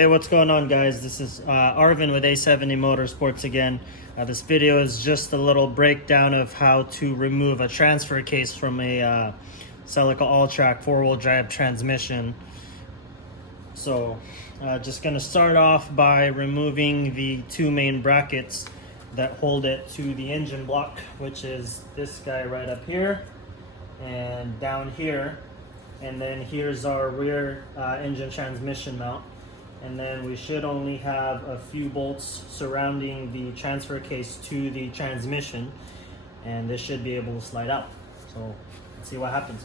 Hey, what's going on, guys? This is Arvin with A70 Motorsports again. This video is just a little breakdown of how to remove a transfer case from a Celica Alltrac four-wheel drive transmission. So just going to start off by removing the two main brackets that hold it to the engine block, which is this guy right up here and down here. And then here's our rear engine transmission mount. And then we should only have a few bolts surrounding the transfer case to the transmission, and this should be able to slide out. So let's see what happens.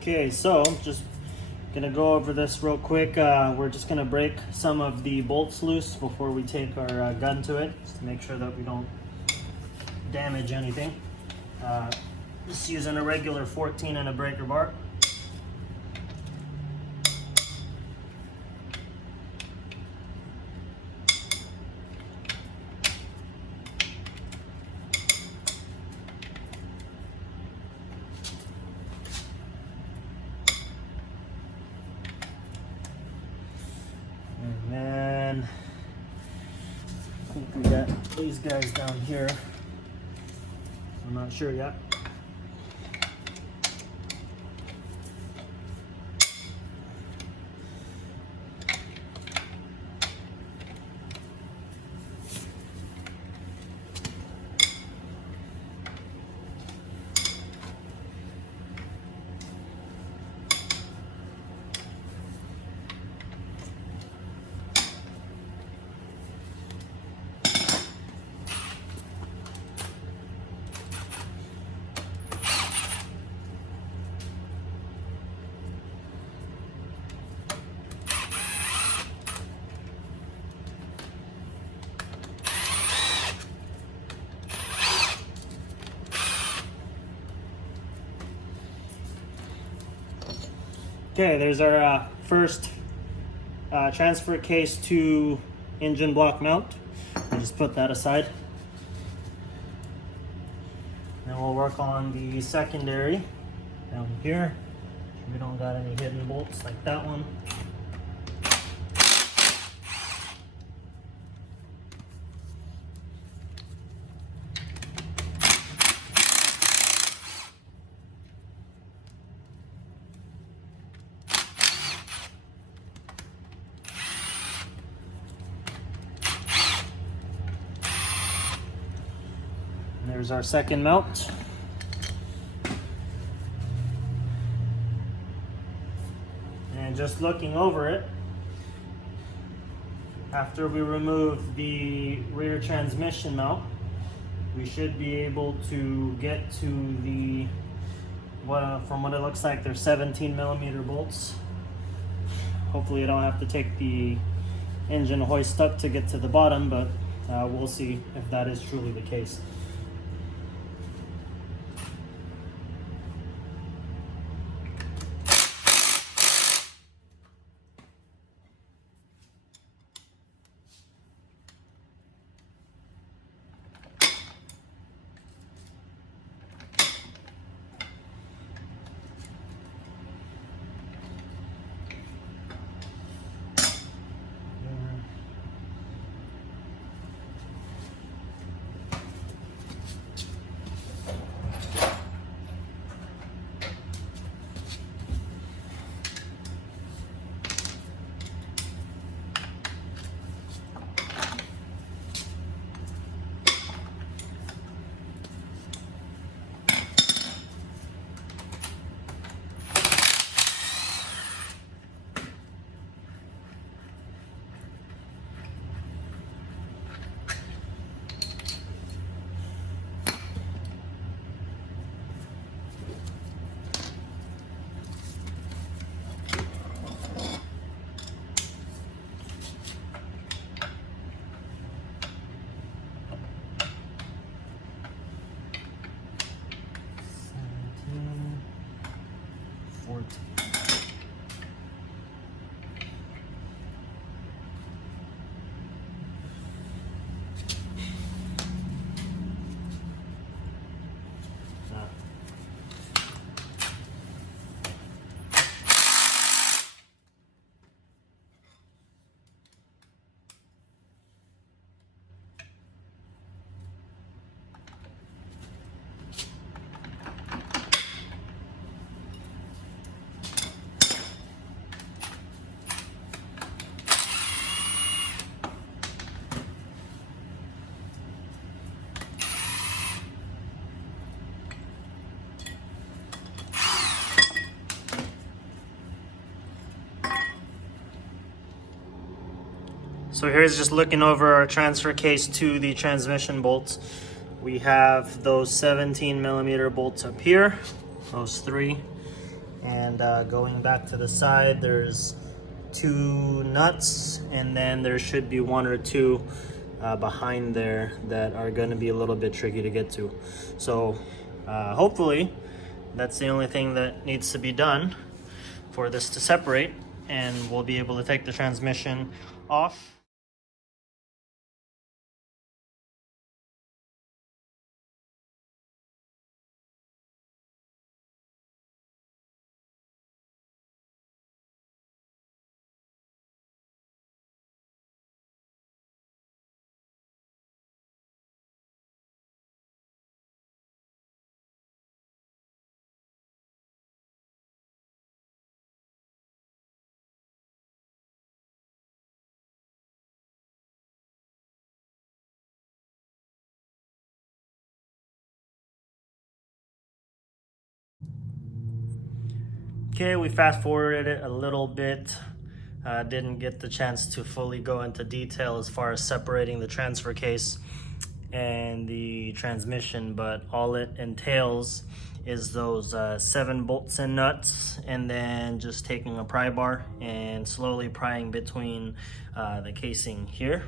Okay, so just gonna go over this real quick. We're just gonna break some of the bolts loose before we take our gun to it, just to make sure that we don't damage anything. Just using a regular 14 and a breaker bar. And then I think we got these guys down here. I'm not sure yet. Okay, there's our first transfer case to engine block mount. I'll just put that aside. Then we'll work on the secondary down here. We don't got any hidden bolts like that one. There's our second mount. And just looking over it, after we remove the rear transmission mount, we should be able to get to the, from what it looks like, they're 17mm bolts. Hopefully I don't have to take the engine hoist up to get to the bottom, but we'll see if that is truly the case. So here's just looking over our transfer case to the transmission bolts. We have those 17 millimeter bolts up here, those three. And going back to the side, there's 2 nuts, and then there should be 1 or 2 behind there that are going to be a little bit tricky to get to. So hopefully that's the only thing that needs to be done for this to separate, and we'll be able to take the transmission off. Okay, we fast forwarded it a little bit. Didn't get the chance to fully go into detail as far as separating the transfer case and the transmission, but all it entails is those 7 bolts and nuts, and then just taking a pry bar and slowly prying between the casing here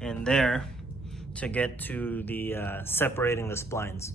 and there to get to the separating the splines.